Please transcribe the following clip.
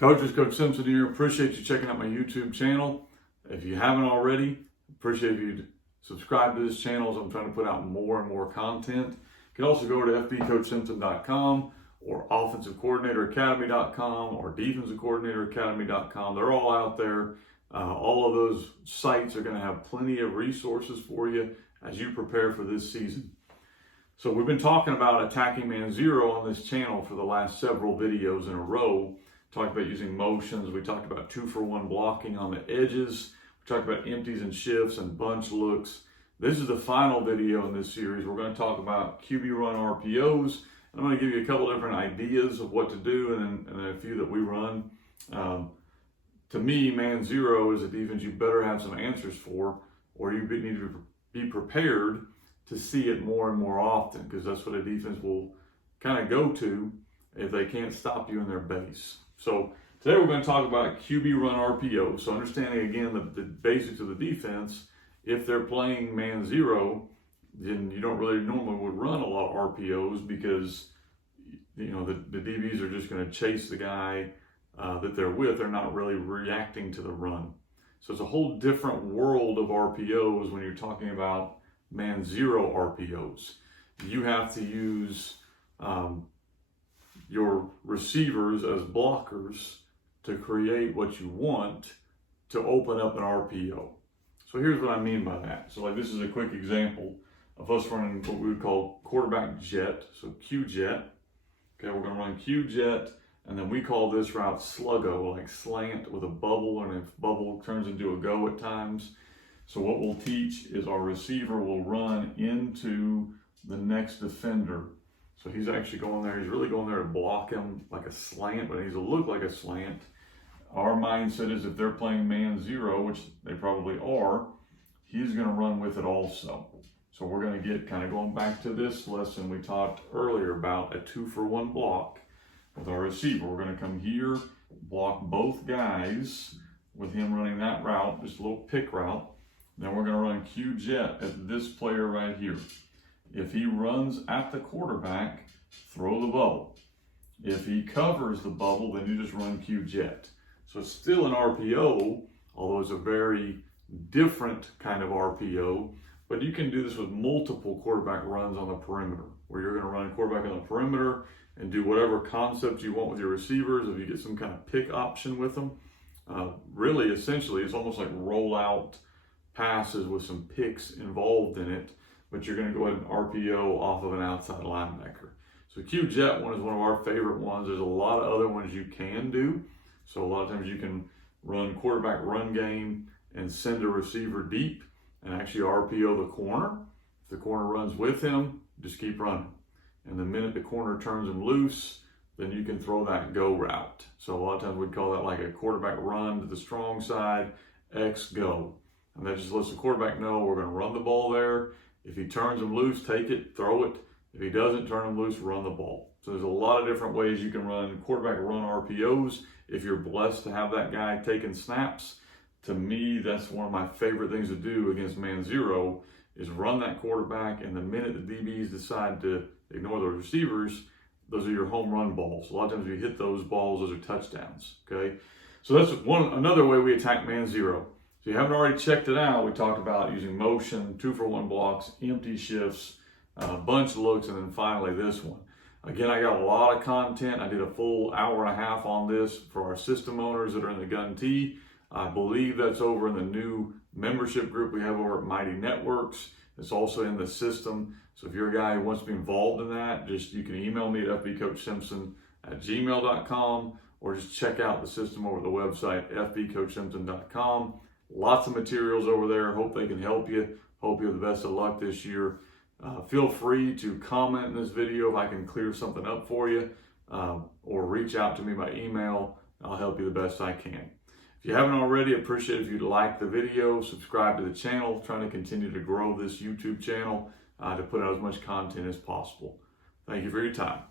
Coach Simpson here. Appreciate you checking out my YouTube channel. If you haven't already, appreciate if you'd subscribe to this channel as I'm trying to put out more and more content. You can also go to fbcoachsimpson.com or offensivecoordinatoracademy.com or defensivecoordinatoracademy.com. They're all out there. All of those sites are going to have plenty of resources for you as you prepare for this season. So we've been talking about attacking man zero on this channel for the last several videos in a row. Talked about using motions. We talked about 2-for-1 blocking on the edges. We talked about empties and shifts and bunch looks. This is the final video in this series. We're going to talk about QB Run RPOs. I'm going to give you a couple different ideas of what to do and then a few that we run. To me, man zero is a defense you better have some answers for, or you need to be prepared to see it more and more often, because that's what a defense will kind of go to if they can't stop you in their base. So today we're going to talk about QB Run RPO. So understanding again the basics of the defense. If they're playing man zero, then you don't really normally would run a lot of RPOs because the DBs are just going to chase the guy that they're with. They're not really reacting to the run. So it's a whole different world of RPOs when you're talking about man zero RPOs. You have to use your receivers as blockers to create what you want to open up an RPO. So here's what I mean by that. So like this is a quick example of us running what we would call quarterback jet, so Q jet. Okay, we're gonna run Q jet, and then we call this route sluggo, like slant with a bubble, and if bubble turns into a go at times. So what we'll teach is our receiver will run into the next defender. So he's actually going there. He's really going there to block him like a slant, but he needs to look like a slant. Our mindset is if they're playing man zero, which they probably are, he's going to run with it also. So we're going to get kind of going back to this lesson we talked earlier about a 2-for-1 block with our receiver. We're going to come here, block both guys with him running that route, just a little pick route. Then we're going to run Q jet at this player right here. If he runs at the quarterback, throw the bubble. If he covers the bubble, then you just run Q jet. So it's still an RPO, although it's a very different kind of RPO. But you can do this with multiple quarterback runs on the perimeter, where you're going to run a quarterback on the perimeter and do whatever concept you want with your receivers. If you get some kind of pick option with them, really, essentially, it's almost like roll out passes with some picks involved in it, but you're going to go ahead and RPO off of an outside linebacker. So Q jet one is one of our favorite ones. There's a lot of other ones you can do. So a lot of times you can run quarterback run game and send a receiver deep and actually RPO the corner. If the corner runs with him, just keep running. And the minute the corner turns him loose, then you can throw that go route. So a lot of times we'd call that like a quarterback run to the strong side, X go. And that just lets the quarterback know we're going to run the ball there. If he turns him loose, take it, throw it. If he doesn't turn him loose, run the ball. So there's a lot of different ways you can run quarterback run RPOs if you're blessed to have that guy taking snaps. To me, that's one of my favorite things to do against man zero is run that quarterback, and the minute the DBs decide to ignore those receivers, those are your home run balls. A lot of times if you hit those balls, those are touchdowns, okay? So that's another way we attack man zero. So if you haven't already checked it out, we talked about using motion, 2-for-1 blocks, empty shifts, bunch looks, and then finally this one. Again, I got a lot of content. I did a full hour and a half on this for our system owners that are in the Gun T. I believe that's over in the new membership group we have over at Mighty Networks. It's also in the system. So if you're a guy who wants to be involved in that, you can email me at fbcoachsimpson@gmail.com or just check out the system over the website, fbcoachsimpson.com. Lots of materials over there. Hope they can help you. Hope you have the best of luck this year. Feel free to comment in this video if I can clear something up for you, or reach out to me by email. I'll help you the best I can. If you haven't already, appreciate it if you'd like the video, subscribe to the channel, trying to continue to grow this YouTube channel to put out as much content as possible. Thank you for your time.